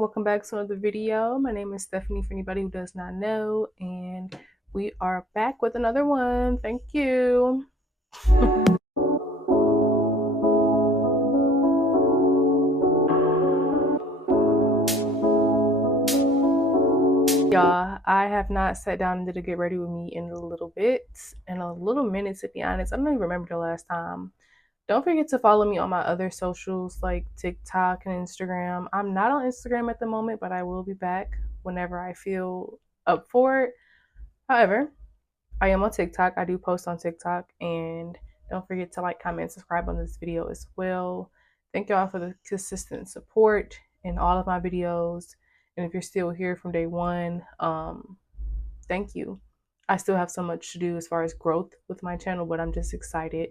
welcome back to another video. My name is Stephanie for anybody who does not know, and we are back with another one. Thank you. Y'all, I have not sat down and did a get ready with me in a little minute, to be honest. I don't even remember the last time. Don't forget to follow me on my other socials like TikTok and Instagram. I'm not on Instagram at the moment, but I will be back whenever I feel up for it. However, I am on TikTok. I do post on TikTok, and don't forget to like, comment, subscribe on this video as well. Thank y'all for the consistent support in all of my videos. And if you're still here from day one, thank you. I still have so much to do as far as growth with my channel, but I'm just excited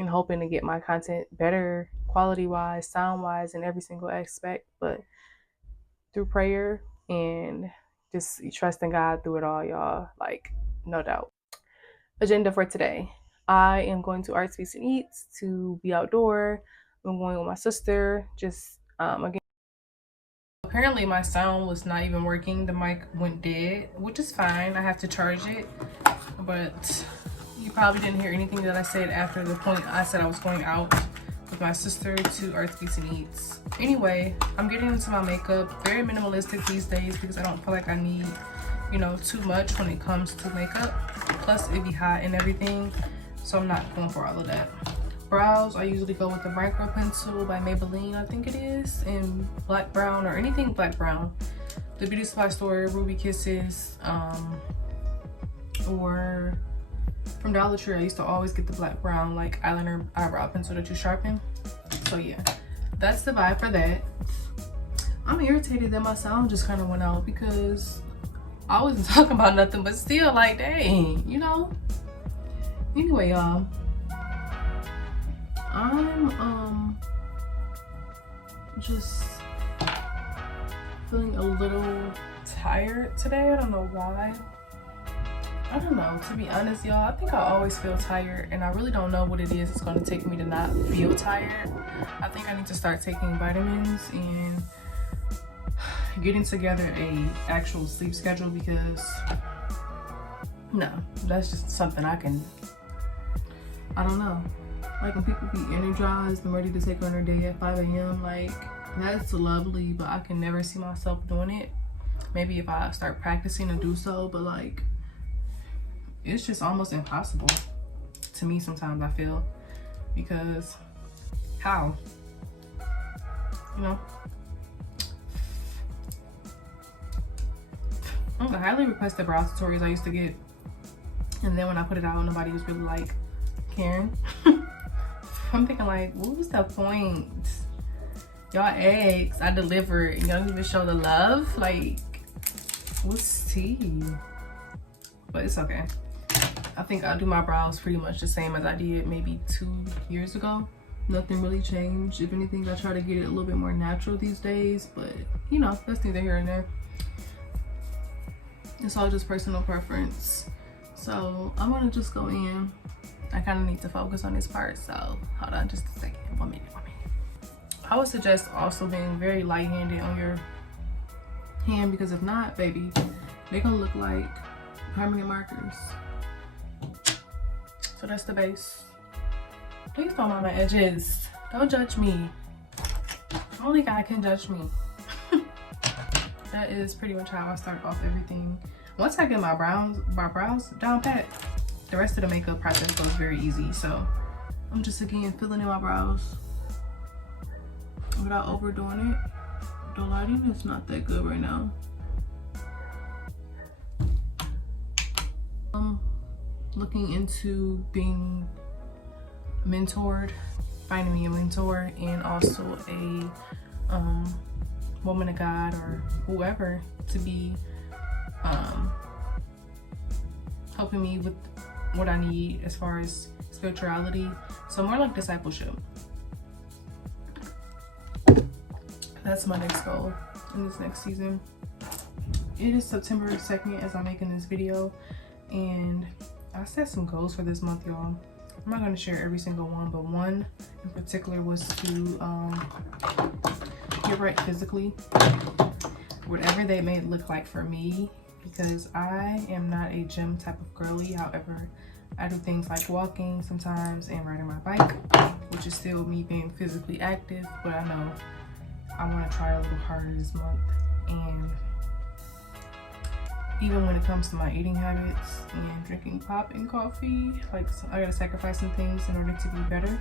and hoping to get my content better, quality wise, sound wise, in every single aspect. But through prayer and just trusting God through it all, y'all, like, no doubt. Agenda for today: I am going to Arts, Feast, and Eats to be outdoor. I'm going with my sister. Just again, apparently my sound was not even working. The mic went dead, which is fine. I have to charge it, but you probably didn't hear anything that I said after the point I said I was going out with my sister to Arts, Feast, and Eats. Anyway, I'm getting into my makeup. Very minimalistic these days because I don't feel like I need, too much when it comes to makeup. Plus, it be hot and everything, so I'm not going for all of that. Brows, I usually go with the micro pencil by Maybelline, I think it is, in black brown or anything black brown. The beauty supply store, Ruby Kisses, or from Dollar Tree, I used to always get the black brown like eyeliner eyebrow pencil that you sharpen. So yeah, that's the vibe for that. I'm irritated that my sound just kind of went out because I wasn't talking about nothing, but still, like, dang, Anyway, y'all, I'm just feeling a little tired today. I don't know why. I don't know, to be honest, y'all. I think I always feel tired, and I really don't know what it is it's going to take me to not feel tired. I think I need to start taking vitamins and getting together a actual sleep schedule, because no, that's just something I don't know. Like, when people be energized and ready to take on their day at 5 a.m., like, that's lovely, but I can never see myself doing it. Maybe if I start practicing to do so, but like, it's just almost impossible to me sometimes, I feel, because how? The highly requested brow tutorials I used to get, and then when I put it out, nobody was really like caring. I'm thinking, like, what was the point? Y'all asked, I delivered, and y'all even show the love. Like, what's tea? But it's okay. I think I'll do my brows pretty much the same as I did maybe 2 years ago. Nothing really changed. If anything, I try to get it a little bit more natural these days, but that's neither here and there. It's all just personal preference. So I'm gonna just go in. I kind of need to focus on this part, so hold on just a second. 1 minute. I would suggest also being very light-handed on your hand, because if not, baby, they're gonna look like permanent markers. So that's the base. Please don't mind my edges. Don't judge me. Only God can judge me. That is pretty much how I start off everything. Once I get my brows down pat, the rest of the makeup process goes very easy. So I'm just, again, filling in my brows without overdoing it. The lighting is not that good right now. Looking into being mentored, finding me a mentor, and also a woman of God or whoever to be helping me with what I need as far as spirituality. So more like discipleship. That's my next goal in this next season. It is September 2nd as I'm making this video, and I set some goals for this month, y'all. I'm not going to share every single one, but one in particular was to get right physically, whatever they may look like for me, because I am not a gym type of girly. However, I do things like walking sometimes and riding my bike, which is still me being physically active, but I know I want to try a little harder this month. And even when it comes to my eating habits and drinking pop and coffee, like, I gotta sacrifice some things in order to be better.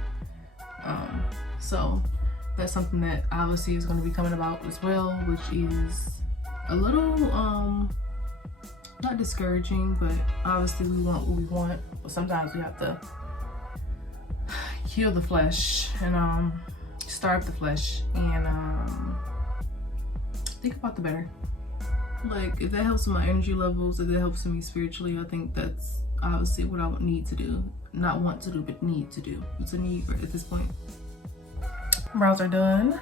So that's something that obviously is going to be coming about as well, which is a little not discouraging, but obviously we want what we want, but sometimes we have to kill the flesh and starve the flesh and think about the better. Like, if that helps with my energy levels, if that helps me spiritually, I think that's obviously what I would need to do. Not want to do, but need to do. It's a need at this point. Brows are done.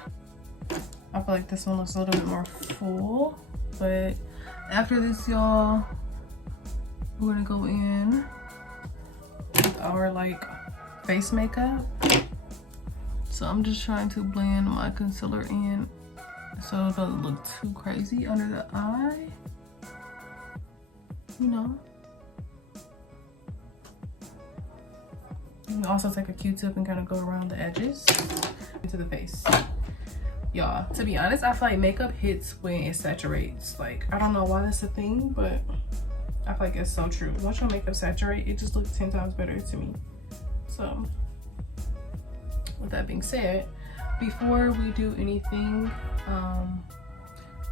I feel like this one looks a little bit more full, but after this, y'all, we're gonna go in with our like face makeup. So I'm just trying to blend my concealer in so it doesn't look too crazy under the eye, you know. You can also take a Q-tip and kind of go around the edges into the face. Y'all, to be honest, I feel like makeup hits when it saturates. Like, I don't know why that's a thing, but I feel like it's so true. Once your makeup saturates, it just looks 10 times better to me. So, with that being said, before we do anything, I'm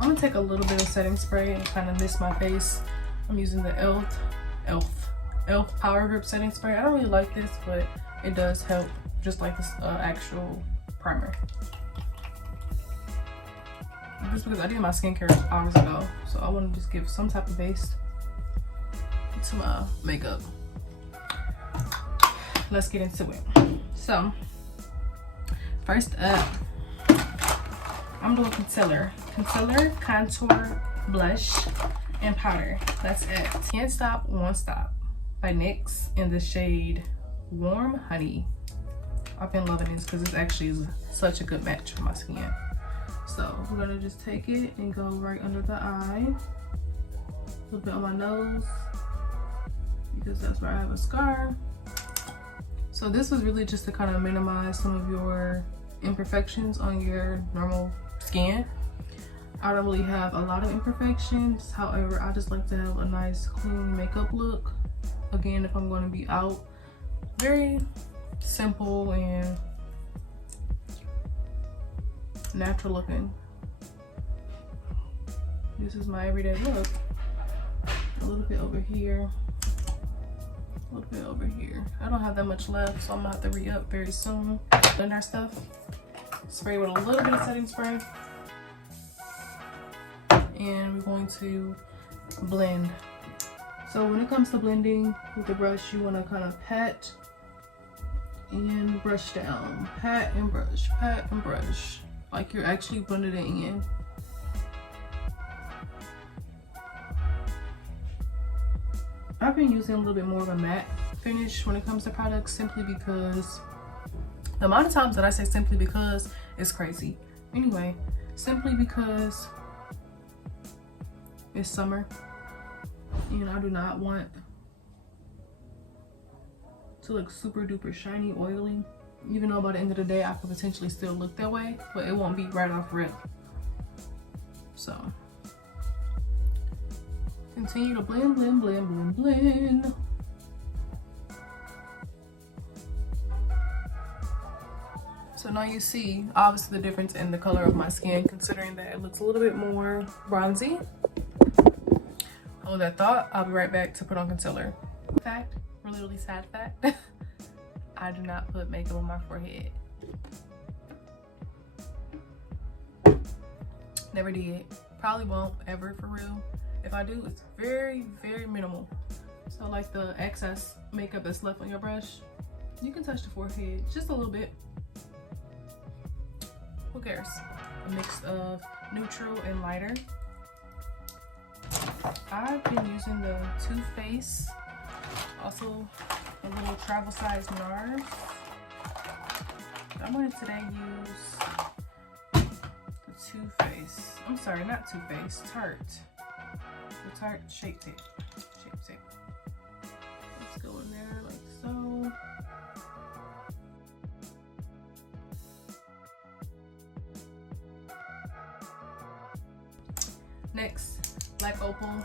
gonna take a little bit of setting spray and kind of mist my face. I'm using the e.l.f. Power Grip setting spray. I don't really like this, but it does help, just like this actual primer. Just because I did my skincare hours ago, so I want to just give some type of base to my makeup. Let's get into it. So, first up, I'm doing concealer, contour, blush, and powder. That's it. Can't Stop, Won't Stop by NYX in the shade Warm Honey. I've been loving this because this actually is such a good match for my skin. So we're gonna just take it and go right under the eye, a little bit on my nose, because that's where I have a scar. So this was really just to kind of minimize some of your imperfections on your normal skin. I don't really have a lot of imperfections. However, I just like to have a nice clean makeup look. Again, if I'm going to be out, very simple and natural looking. This is my everyday look. A little bit over here, a little bit over here. I don't have that much left, so I'm gonna have to re-up very soon. Blend our stuff. Spray with a little bit of setting spray. And we're going to blend. So when it comes to blending with the brush, you want to kind of pat and brush down. Pat and brush, pat and brush. Like you're actually blending it in. I've been using a little bit more of a matte finish when it comes to products, simply because the amount of times that I say simply because is crazy. Anyway, simply because it's summer and I do not want to look super duper shiny, oily. Even though by the end of the day I could potentially still look that way, but it won't be right off rip. So continue to blend, blend, blend, blend, blend. So now you see obviously the difference in the color of my skin, considering that it looks a little bit more bronzy. Hold that thought. I'll be right back to put on concealer. Fact, really, really sad fact. I do not put makeup on my forehead. Never did. Probably won't ever, for real. If I do, it's very, very minimal. So like the excess makeup that's left on your brush, you can touch the forehead just a little bit. Who cares? A mix of neutral and lighter. I've been using the Too Faced, also a little travel size NARS. I'm going to today use the Too Faced. I'm sorry, not Too Faced. Tarte. The Tarte Shape Tape. Shape Tape. Let's go in there like so. Next, Black Opal.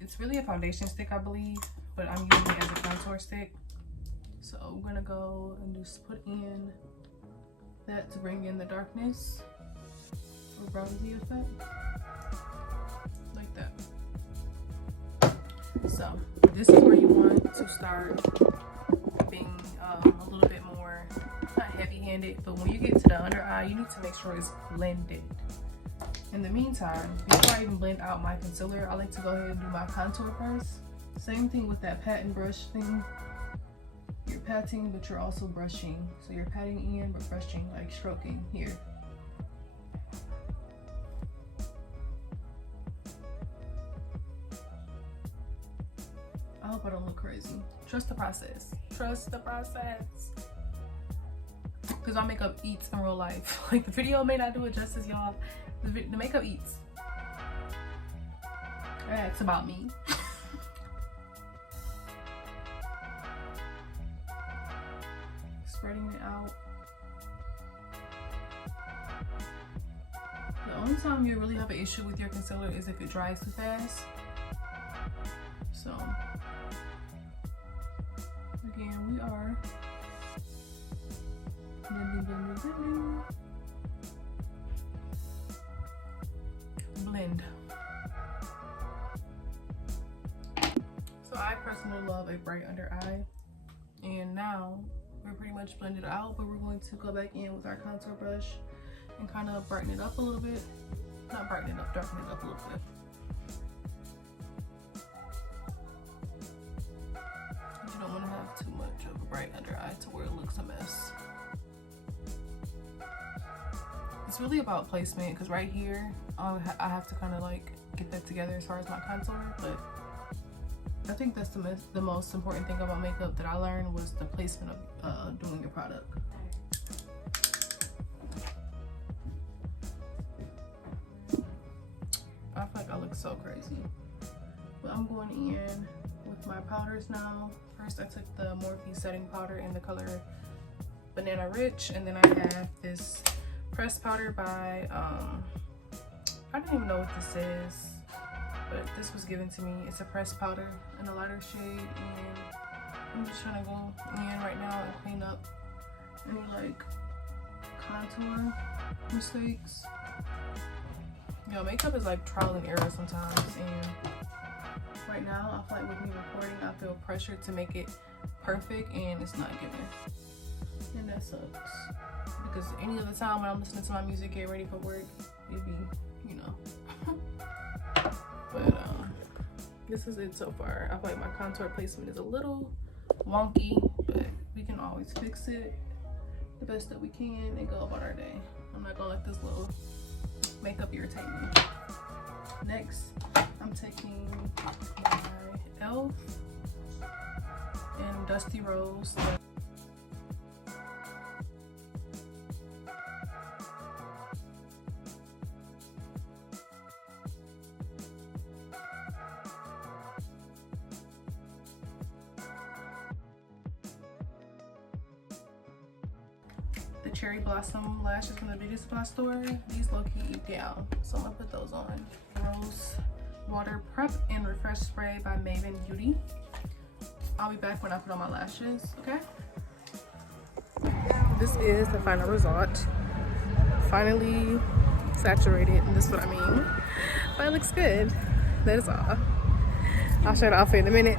It's really a foundation stick, I believe, but I'm using it as a contour stick. So I'm gonna go and just put in that to bring in the darkness or bronzy effect, like that. So this is where you want to start being a little bit more, not heavy-handed, but when you get to the under eye, you need to make sure it's blended. In the meantime, before I even blend out my concealer, I like to go ahead and do my contour first. Same thing with that pat and brush thing. You're patting, but you're also brushing. So you're patting in, but brushing, like stroking here. I hope I don't look crazy. Trust the process. Trust the process. Because our makeup eats in real life. Like, the video may not do it justice, y'all. The makeup eats. It's about me. Spreading it out. The only time you really have an issue with your concealer is if it dries too fast. So, again, we are blending. Blend. So I personally love a bright under eye, and now we're pretty much blended out, but we're going to go back in with our contour brush and kind of brighten it up a little bit. Not brighten it up, darken it up a little bit. You don't want to have too much of a bright under eye to where it looks a mess. It's really about placement, because right here I have to kind of like get that together as far as my contour, but I think that's the most important thing about makeup that I learned was the placement of doing your product. I feel like I look so crazy, but I'm going in with my powders now. First I took the Morphe setting powder in the color Banana Rich, and then I have this pressed powder by I don't even know what this is, but this was given to me. It's a pressed powder in a lighter shade, and I'm just trying to go in right now and clean up any like contour mistakes. Yo, makeup is like trial and error sometimes, and right now I feel like with me recording, I feel pressured to make it perfect, and it's not giving, and that sucks. Because any other time when I'm listening to my music, get ready for work, it'd be, you know. But this is it so far. I feel like my contour placement is a little wonky, but we can always fix it the best that we can and go about our day. I'm not gonna let this little makeup irritate me. Next, I'm taking my e.l.f. in Dusty Rose. The Cherry Blossom lashes from the Beauty Supply store. These low-key eat down, so I'm gonna put those on. Rose Water Prep and Refresh Spray by Maven Beauty. I'll be back when I put on my lashes, okay? This is the final result. Finally saturated, and this is what I mean. But it looks good. That is all. I'll show the outfit in a minute.